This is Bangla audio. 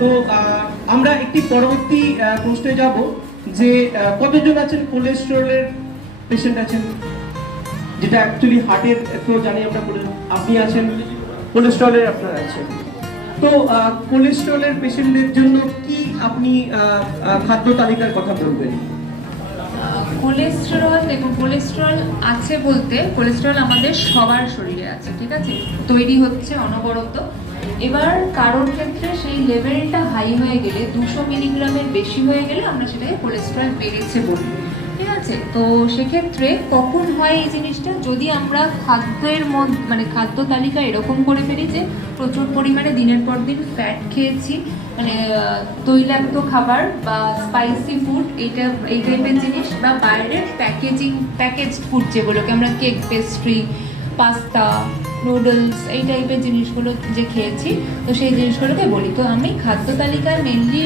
তো আমরা একটি পরবর্তী প্রশ্নে যাব যে কতজন আছেন কোলেস্টেরলের পেশেন্ট আছেন, যেটা অ্যাকচুয়ালি হার্টের তো জানি আমরা। আপনি আছেন, কোলেস্টেরলের আপনার আছেন। তো কোলেস্টেরলের পেশেন্টদের জন্য কি আপনি খাদ্য তালিকার কথা বলবেন? কোলেস্টেরল, দেখুন কোলেস্টেরল আছে বলতে কোলেস্টেরল আমাদের সবার শরীরে আছে, ঠিক আছে, তৈরি হচ্ছে অনবরত। এবার কারোর ক্ষেত্রে সেই লেভেলটা হাই হয়ে গেলে 200 মিলিগ্রামের বেশি হয়ে গেলে আমরা সেটাকে কোলেস্টেরল বেড়েছে বলি, ঠিক আছে। তো সেক্ষেত্রে কখন হয় এই জিনিসটা, যদি আমরা খাদ্যের মানে খাদ্য তালিকা এরকম করে ফেলি যে প্রচুর পরিমাণে দিনের পর দিন ফ্যাট খেয়েছি, মানে তৈলাক্ত খাবার বা স্পাইসি ফুড, এই টাইপের জিনিস, বা বাইরের প্যাকেজড ফুড যেগুলোকে আমরা কেক, পেস্ট্রি, পাস্তা, নুডলস, এই টাইপের জিনিসগুলো যে খেয়েছি, তো সেই জিনিসগুলোকে বলি। তো আমি খাদ্য তালিকায় মেনলি